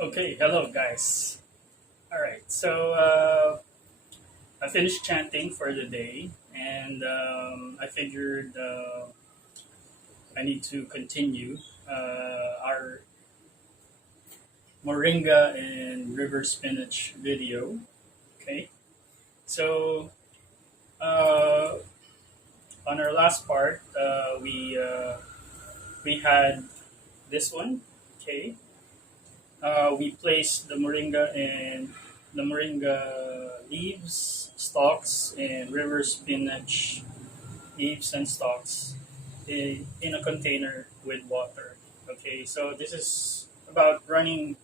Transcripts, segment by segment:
Okay, hello guys. All right, so I finished chanting for the day, and I figured I need to continue our Moringa and river spinach video. Okay, so uh, on our last part, we had this one. Okay, we placed the moringa leaves, stalks, and river spinach leaves and stalks in a container with water. Okay, so this is about running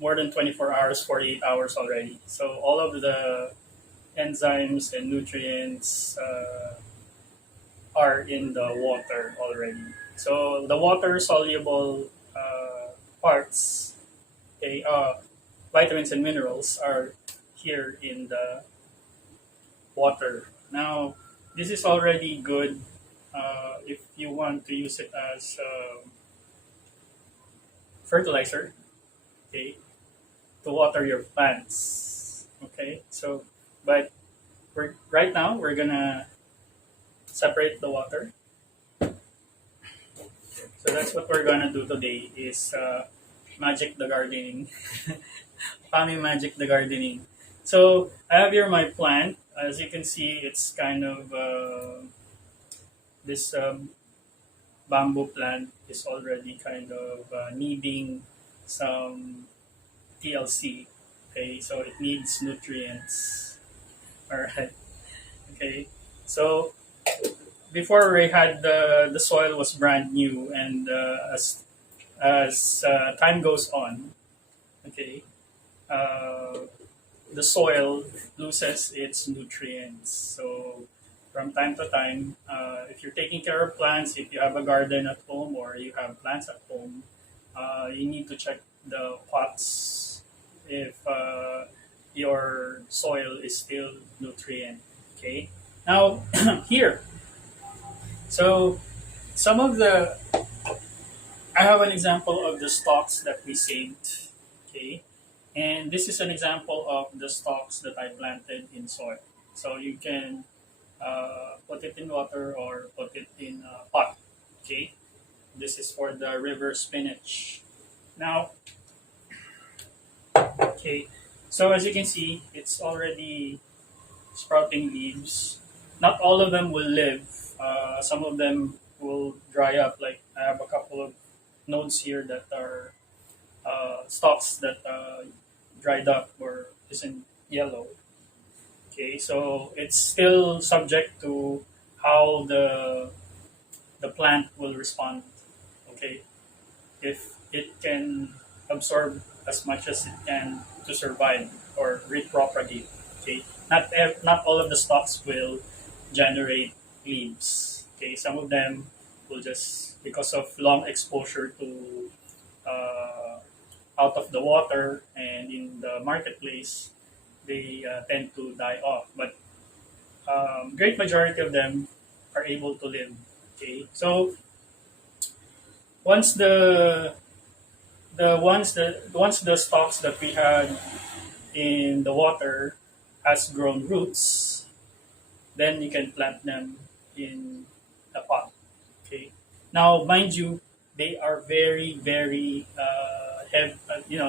more than 24 hours, 48 hours already. So all of the enzymes and nutrients are in the water already. So the water soluble parts, okay, vitamins and minerals are here in the water. Now, this is already good if you want to use it as fertilizer, okay, to water your plants. Okay, so but right now we're gonna separate the water. So that's what we're gonna do today is magic the gardening, Pami magic the gardening. So I have here my plant. As you can see, it's kind of this bamboo plant is already kind of needing some TLC. Okay, so it needs nutrients. All right. Okay, so before we had the soil was brand new, and as time goes on, okay, uh, the soil loses its nutrients. So from time to time, if you're taking care of plants, if you have a garden at home or you have plants at home, you need to check the pots if your soil is still nutrient. Okay. Now here, so some of the I have an example of the stalks that we saved. Okay, and this is an example of the stalks that I planted in soil. So you can put it in water or put it in a pot. Okay, this is for the river spinach. Now, okay, so as you can see, it's already sprouting leaves. Not all of them will live. Some of them will dry up. Like I have a couple of nodes here that are stalks that dried up or isn't yellow. Okay, so it's still subject to how the plant will respond. Okay, if it can absorb as much as it can to survive or repropagate. Okay, not all of the stalks will generate leaves. Okay, some of them will just because of long exposure to uh, out of the water and in the marketplace, they tend to die off. But great majority of them are able to live. Okay, so once once the stalks that we had in the water has grown roots, then you can plant them in a pot. Okay. Now, mind you, they are very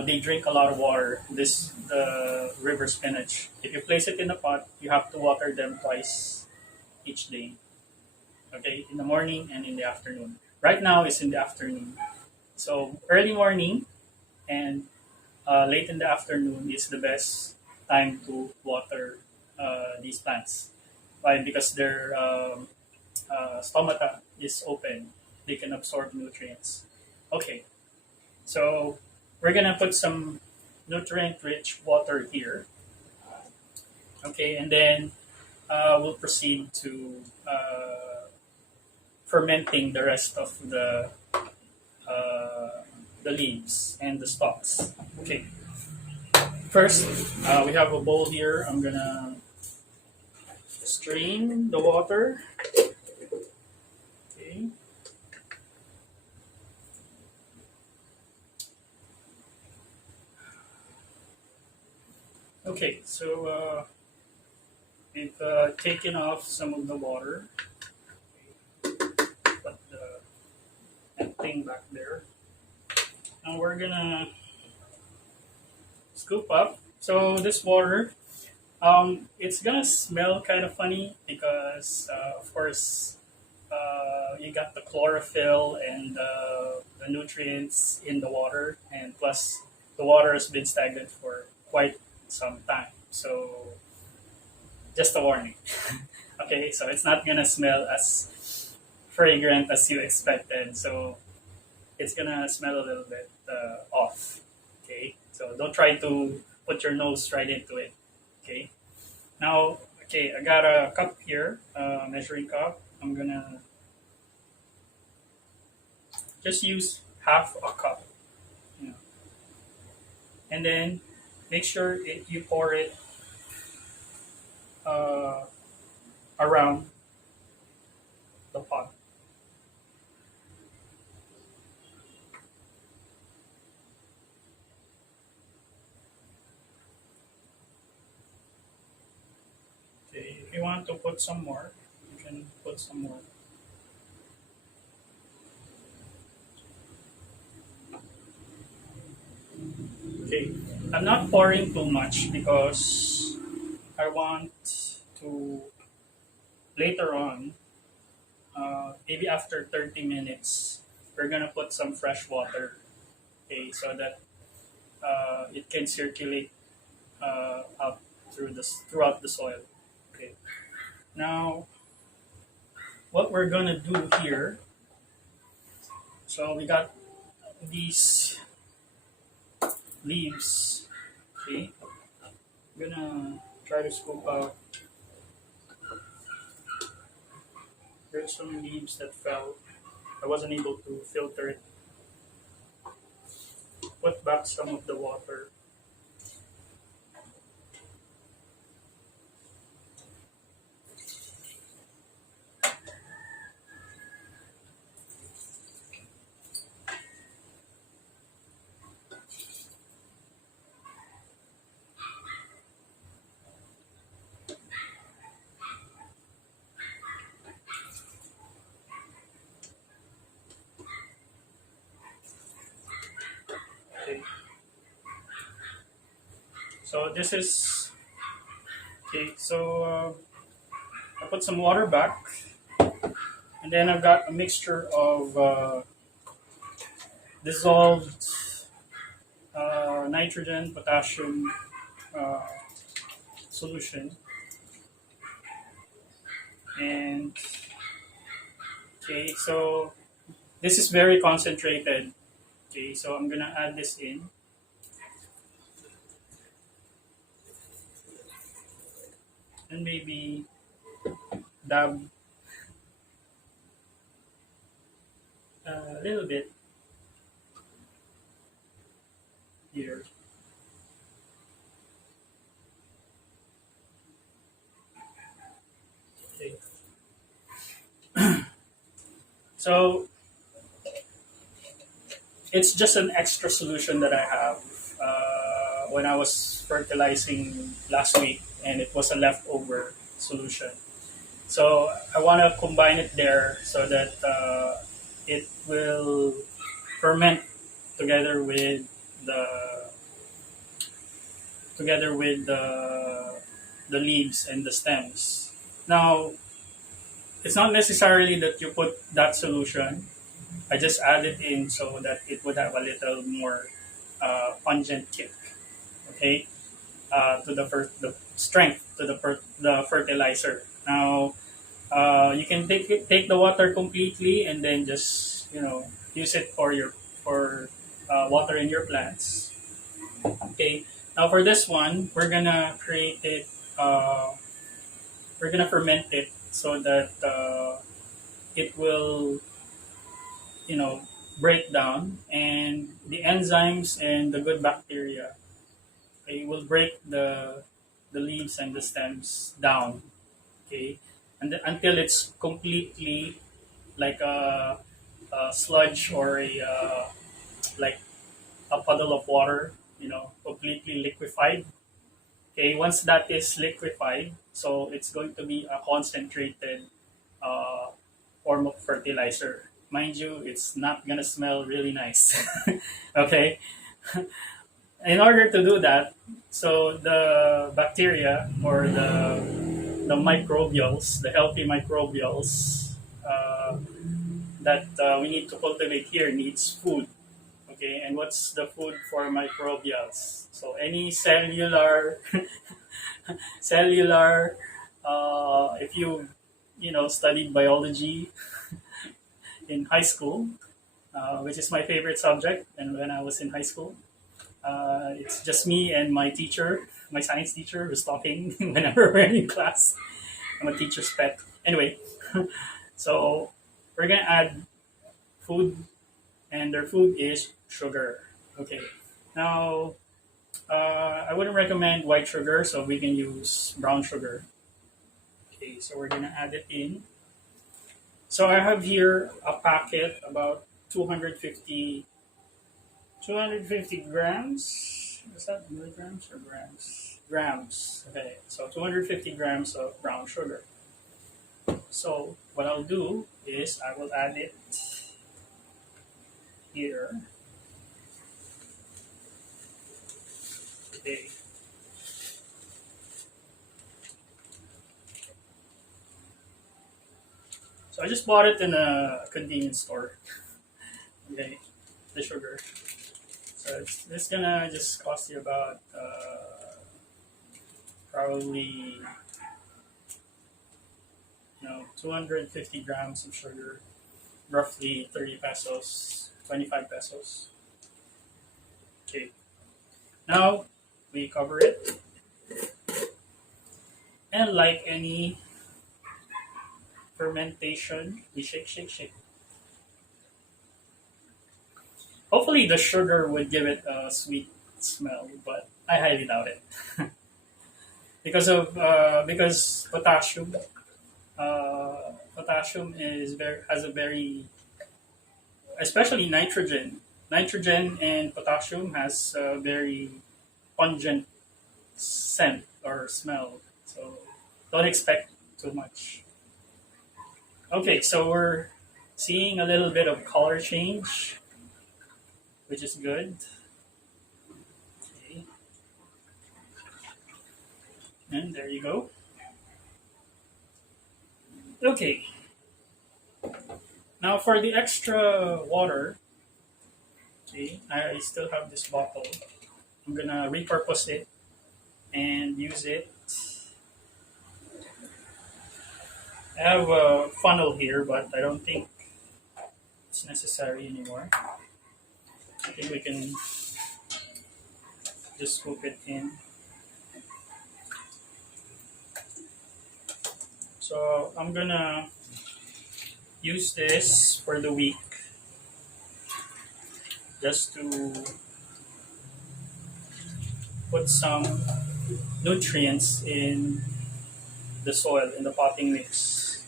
they drink a lot of water. This the river spinach. If you place it in a pot, you have to water them twice each day. Okay, in the morning and in the afternoon. Right now it's in the afternoon. So early morning and late in the afternoon is the best time to water these plants. Why? Because their stomata is open. They can absorb nutrients. Okay, so we're gonna put some nutrient-rich water here. Okay, and then we'll proceed to fermenting the rest of uh, the leaves and the stalks. Okay, first we have a bowl here. I'm gonna strain the water. Okay. Okay, so we've taken off some of the water. Put the that thing back there. Now we're gonna scoop up. So this water, it's gonna smell kind of funny because, of course, you got the chlorophyll and the nutrients in the water, and plus the water has been stagnant for quite some time. So just a warning. Okay, so it's not gonna smell as fragrant as you expected. So it's gonna smell a little bit off. Okay, so don't try to put your nose right into it. Okay, now, okay, I got a cup here, measuring cup. I'm gonna just use half a cup, you know, and then make sure you pour it uh, around the pot. Okay, if you want to put some more, you can put some more. Okay, I'm not pouring too much because I want to later on, maybe after 30 minutes, we're gonna put some fresh water, okay, so that it can circulate up throughout the soil. Okay. Now, what we're gonna do here, so we got these leaves. Okay, I'm gonna try to scoop out. There's some leaves that fell. I wasn't able to filter it. Put back some of the water. Okay. So this is okay. So I put some water back, and then I've got a mixture of dissolved nitrogen, potassium uh, solution, and okay. So this is very concentrated. Okay, so I'm gonna add this in, and maybe dab a little bit here. Okay. So it's just an extra solution that I have when I was fertilizing last week, and it was a leftover solution. So I want to combine it there so that it will ferment together with the together with the leaves and the stems. Now, it's not necessarily that you put that solution. I just add it in so that it would have a little more pungent kick. Okay, to the strength to the fertilizer. Now, you can take the water completely and then just use it for watering your plants. Okay. Now for this one, we're gonna create it. We're gonna ferment it so that it will break down, and the enzymes and the good bacteria, they will break the leaves and the stems down. Okay, and until it's completely like a sludge or a like a puddle of water, completely liquefied. Okay, once that is liquefied, so it's going to be a concentrated uh, form of fertilizer. Mind you, it's not gonna smell really nice. Okay, in order to do that, so the bacteria or the microbials, the healthy microbials uh, that we need to cultivate here needs food. Okay, and what's the food for microbials? So any cellular, if you studied biology in high school, which is my favorite subject, and when I was in high school, it's just me and my teacher, my science teacher, who's talking whenever we're in class. I'm a teacher's pet. Anyway, so we're gonna add food, and their food is sugar. Okay. Now, I wouldn't recommend white sugar, so we can use brown sugar. Okay, so we're gonna add it in. So I have here a packet about 250 250 grams. Is that milligrams or grams? Grams. Okay, so 250 grams of brown sugar. So what I'll do is I will add it here. Okay. So I just bought it in a convenience store. Okay, the sugar. So it's gonna just cost you about probably 250 grams of sugar, roughly 30 pesos, 25 pesos. Okay. Now we cover it, and like any fermentation, we shake, shake, shake. Hopefully, the sugar would give it a sweet smell, but I highly doubt it because potassium has a very, especially nitrogen. Nitrogen and potassium has a very pungent scent or smell, so don't expect too much. Okay, so we're seeing a little bit of color change, which is good. Okay. And there you go. Okay. Now for the extra water, okay, I still have this bottle. I'm gonna repurpose it and use it. I have a funnel here, but I don't think it's necessary anymore. I think we can just scoop it in. So I'm gonna use this for the week just to put some nutrients in the soil, in the potting mix.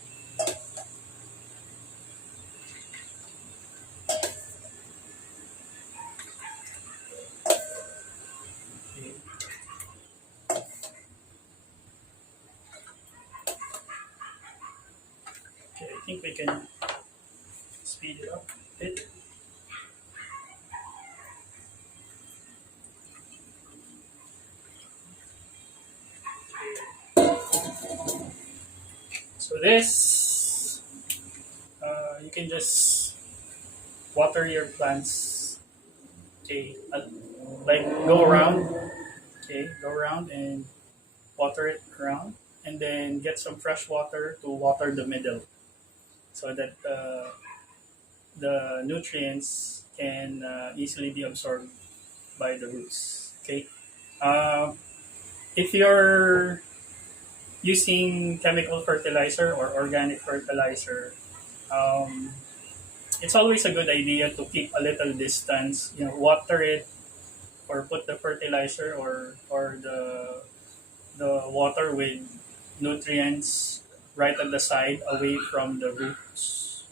Okay. Okay, I think we can speed it up a bit. So this, you can just water your plants. Okay, like go around. Okay, go around and water it around, and then get some fresh water to water the middle, so that the nutrients can easily be absorbed by the roots. Okay, uh, if you're using chemical fertilizer or organic fertilizer, um, it's always a good idea to keep a little distance. Water it or put the fertilizer or the water with nutrients right at the side, away from the roots.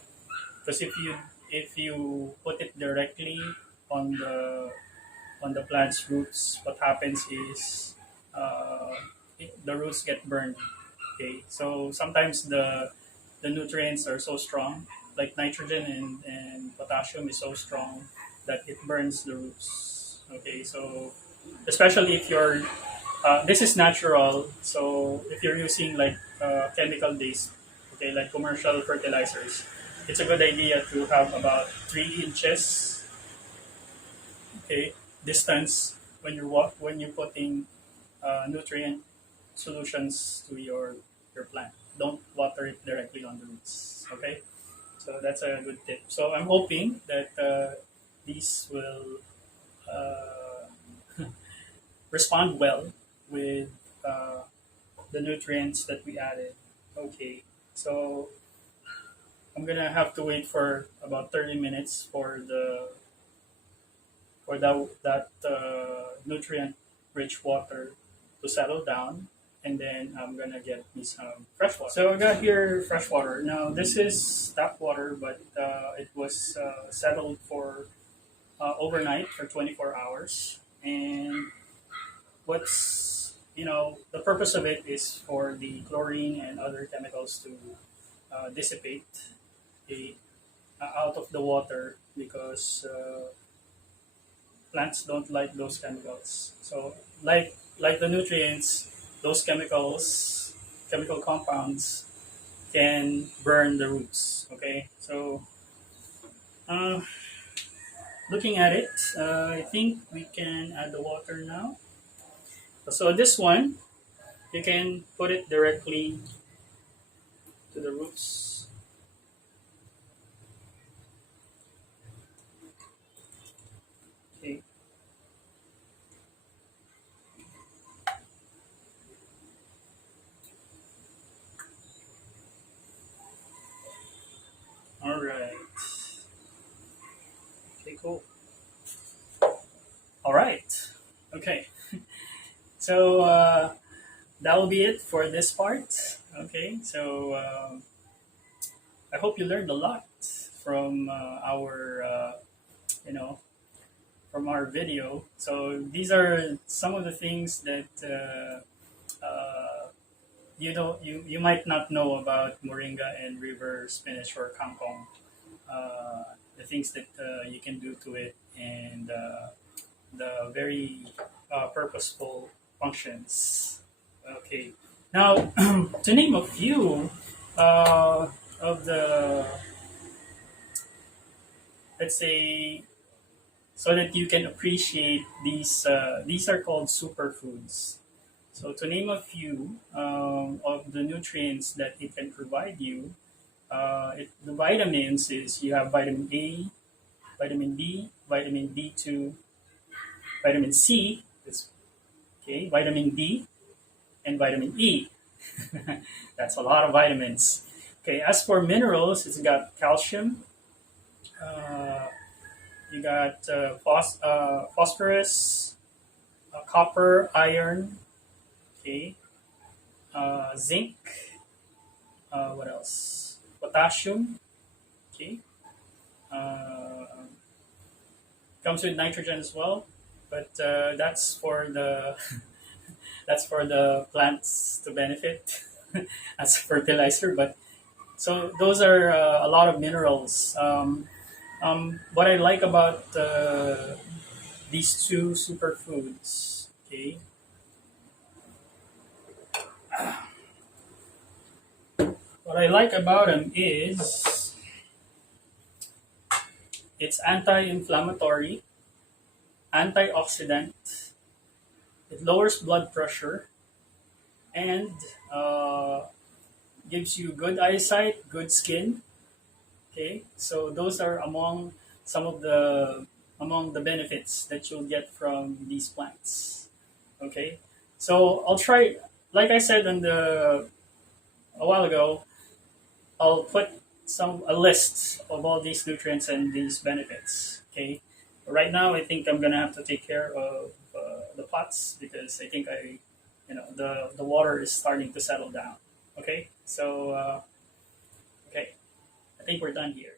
Because if you put it directly on the plant's roots, what happens is uh, the roots get burned. Okay, so sometimes the nutrients are so strong, like nitrogen and potassium is so strong that it burns the roots. Okay, so especially if you're this is natural, so if you're using like chemical based, okay, like commercial fertilizers, it's a good idea to have about 3 inches, okay, distance when when you're putting nutrient solutions to your plant. Don't water it directly on the roots. Okay, so that's a good tip. So I'm hoping that these will uh, respond well with uh, the nutrients that we added. Okay, so I'm gonna have to wait for about 30 minutes for that nutrient rich water to settle down, and then I'm gonna get me some fresh water. So I got here fresh water. Now this is tap water, but it was settled for overnight for 24 hours. And what's the purpose of it is for the chlorine and other chemicals to dissipate the, out of the water because plants don't like those chemicals. So like the nutrients, those chemical compounds can burn the roots. Okay, so uh, looking at it, I think we can add the water now. So this one, you can put it directly to the roots. Okay. All right. Okay, cool. All right. Okay. So that will be it for this part. Okay. So I hope you learned a lot from our you know from our video. So these are some of the things that you might not know about moringa and river spinach or kangkong. The things that you can do to it and the very purposeful functions. Okay. Now, to name a few of the, let's say, so that you can appreciate these are called superfoods. So to name a few of the nutrients that it can provide you, the vitamins is you have vitamin A, vitamin D, vitamin B2, vitamin C, is okay, vitamin B, and vitamin E. That's a lot of vitamins. Okay, as for minerals, it's got calcium, uh, you got phosphorus, copper, iron, okay, zinc, what else? Potassium, okay. Uh, comes with nitrogen as well, but that's for the that's for the plants to benefit as fertilizer. But so those are a lot of minerals. What I like about these two superfoods, okay, what I like about them is it's anti-inflammatory, antioxidant. It lowers blood pressure and uh, gives you good eyesight, good skin. Okay, so those are among the benefits that you'll get from these plants. Okay, so I'll try. Like I said a while ago, I'll put a list of all these nutrients and these benefits. Okay, right now I think I'm gonna have to take care of the pots because I think the water is starting to settle down. Okay, so okay, I think we're done here.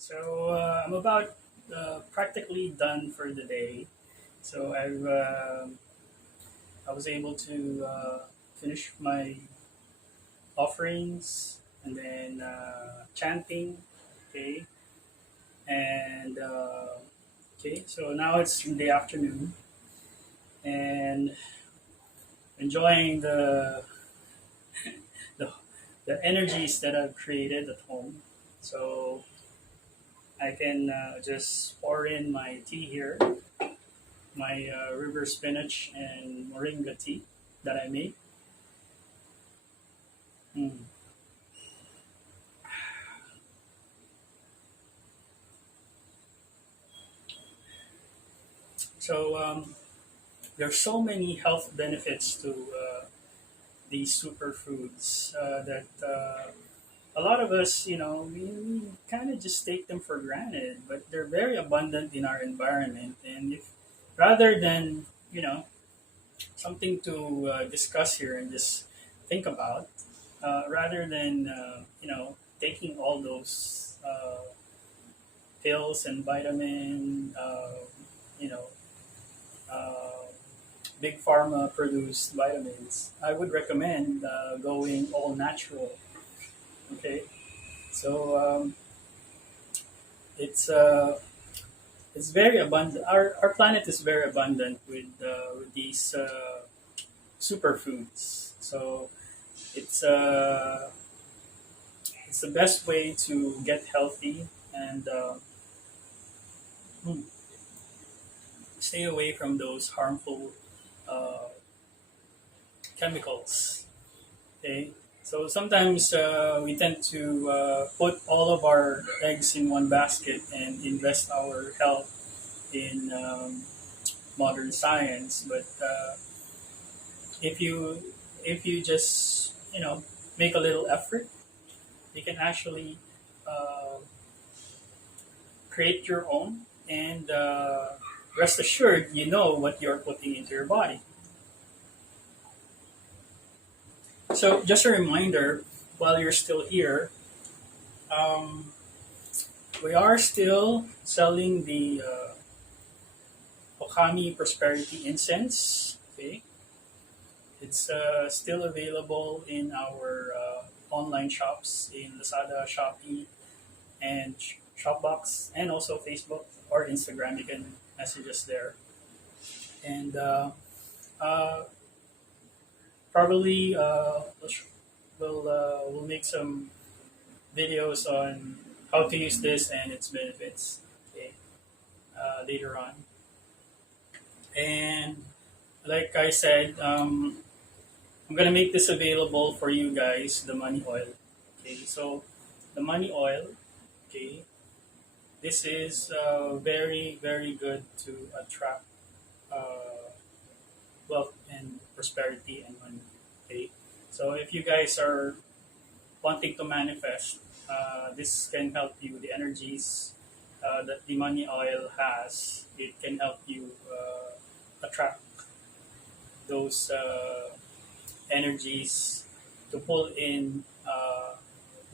So I'm about practically done for the day. So I was able to finish my offerings and then chanting. Okay, and okay, so now it's in the afternoon and enjoying the the energies that I've created at home. So I can just pour in my tea here, my river spinach and moringa tea that I make. Mm. So there's so many health benefits to these superfoods that a lot of us, we kind of just take them for granted, but they're very abundant in our environment. And if rather than, something to discuss here and just think about, rather than, taking all those pills and vitamin, you know, uh, big pharma produced vitamins, I would recommend going all natural. Okay, so it's it's very abundant. Our planet is very abundant with these superfoods. So it's uh, it's the best way to get healthy and hmm, stay away from those harmful uh, chemicals. Okay, so sometimes we tend to put all of our eggs in one basket and invest our health in modern science. But if you if you just make a little effort, you can actually uh, create your own and rest assured you know what you're putting into your body. So just a reminder, while you're still here, um, we are still selling the Okami Prosperity Incense. Okay, it's still available in our online shops in Lazada, Shoppee, and Shopbox, and also Facebook or Instagram. You can message us there, and uh, probably we'll make some videos on how to use this and its benefits. Okay, later on, and like I said, I'm gonna make this available for you guys. The money oil. Okay, so the money oil. Okay, this is very very good to attract uh, wealth and prosperity and money. Okay, so if you guys are wanting to manifest, this can help you. The energies that the money oil has, it can help you attract those energies to pull in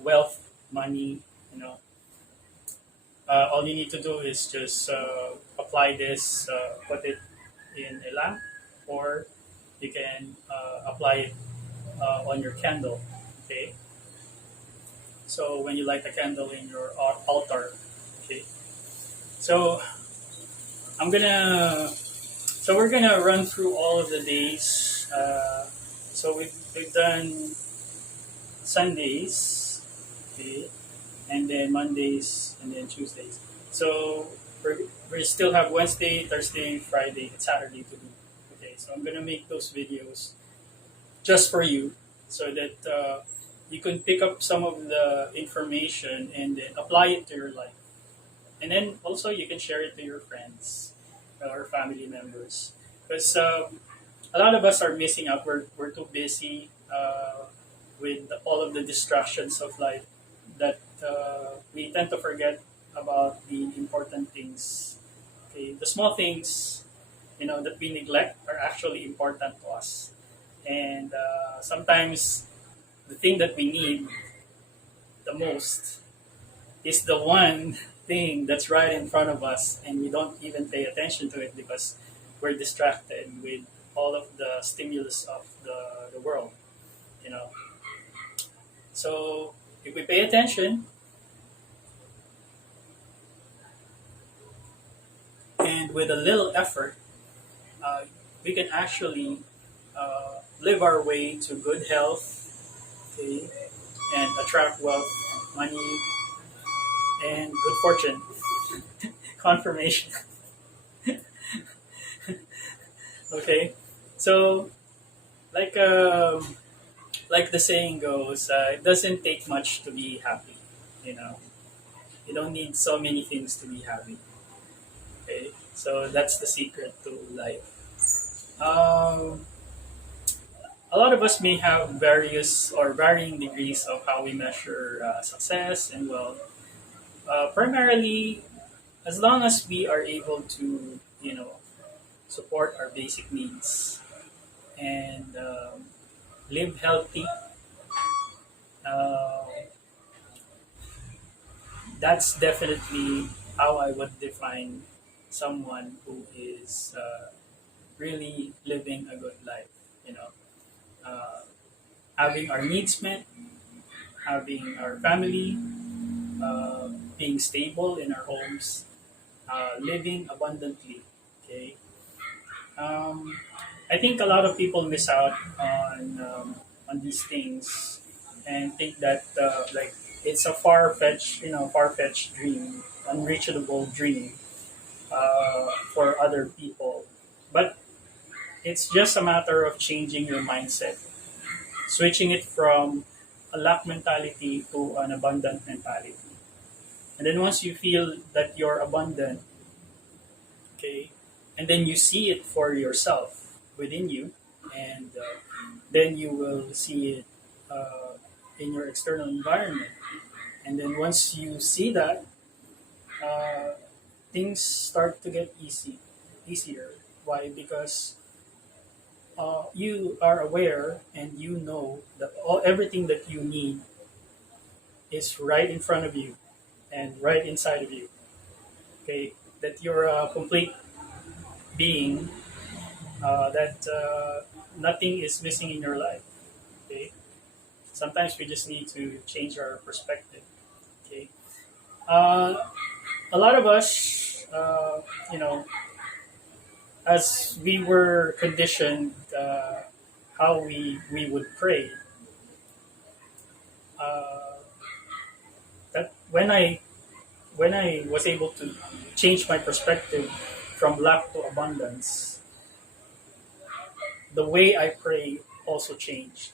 wealth, money. You know, all you need to do is just apply this, put it in a lamp, or you can apply it on your candle. Okay, so when you light the candle in your altar, okay. So I'm gonna, so we're gonna run through all of the days. So we've done Sundays, okay, and then Mondays, and then Tuesdays. So we still have Wednesday, Thursday, Friday, and Saturday to do. Okay, so I'm gonna make those videos just for you, so that you can pick up some of the information and then apply it to your life. And then also you can share it to your friends or family members, because a lot of us are missing out. We're too busy with all of the distractions of life that we tend to forget about the important things. Okay, the small things, that we neglect are actually important to us. And sometimes the thing that we need the most is the one thing that's right in front of us, and we don't even pay attention to it because we're distracted with all of the stimulus of the world, you know. So if we pay attention and with a little effort, uh, we can actually live our way to good health, okay, and attract wealth, money, and good fortune. Confirmation. Okay, so like like the saying goes, it doesn't take much to be happy. You know, you don't need so many things to be happy. Okay, so that's the secret to life. Um, a lot of us may have various or varying degrees of how we measure success and wealth. Primarily, as long as we are able to, support our basic needs and live healthy, uh, that's definitely how I would define someone who is really living a good life. You know, uh, having our needs met, having our family, uh, being stable in our homes, living abundantly. Okay, um, I think a lot of people miss out on these things and think that like it's a far fetched dream, unreachable dream for other people. But it's just a matter of changing your mindset, switching it from a lack mentality to an abundant mentality. And then once you feel that you're abundant, okay, and then you see it for yourself within you, and then you will see it in your external environment. And then once you see that, uh, things start to get easier. Why? Because you are aware and you know that everything that you need is right in front of you and right inside of you. Okay, that you're a complete being, that nothing is missing in your life. Okay, sometimes we just need to change our perspective. Okay, uh, a lot of us, as we were conditioned, how we would pray. Uh, that when I was able to change my perspective from lack to abundance, the way I pray also changed.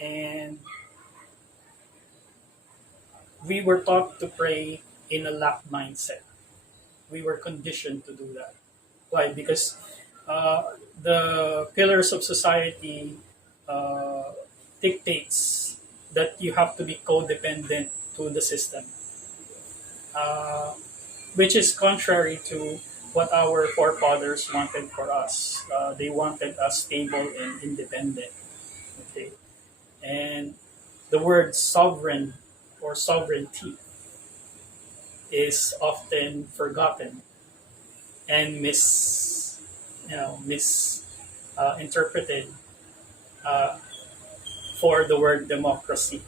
And we were taught to pray in a lack mindset. We were conditioned to do that. Why? Because the pillars of society uh, dictates that you have to be codependent to the system, uh, which is contrary to what our forefathers wanted for us. They wanted us stable and independent. Okay, and the word sovereign or sovereignty is often forgotten and misinterpreted uh, for the word democracy.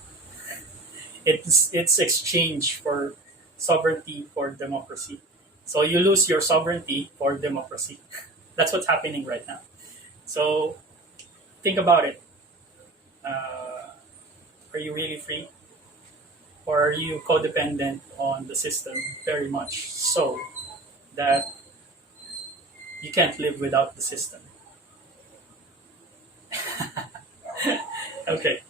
It's exchange for sovereignty for democracy. So you lose your sovereignty for democracy. That's what's happening right now. So think about it. Uh, are you really free, or are you codependent on the system very much so that you can't live without the system? Okay,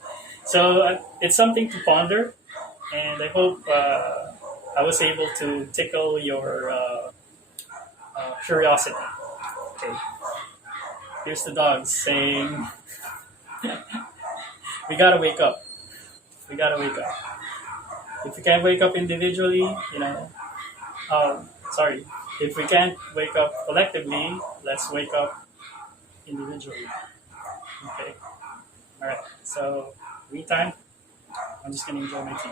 so it's something to ponder, and I hope I was able to tickle your curiosity. Okay, here's the dogs saying, "We gotta wake up. We gotta wake up. If we can't wake up individually, sorry. If we can't wake up collectively, let's wake up individually." Okay. All right. So, meantime, I'm just gonna enjoy my tea.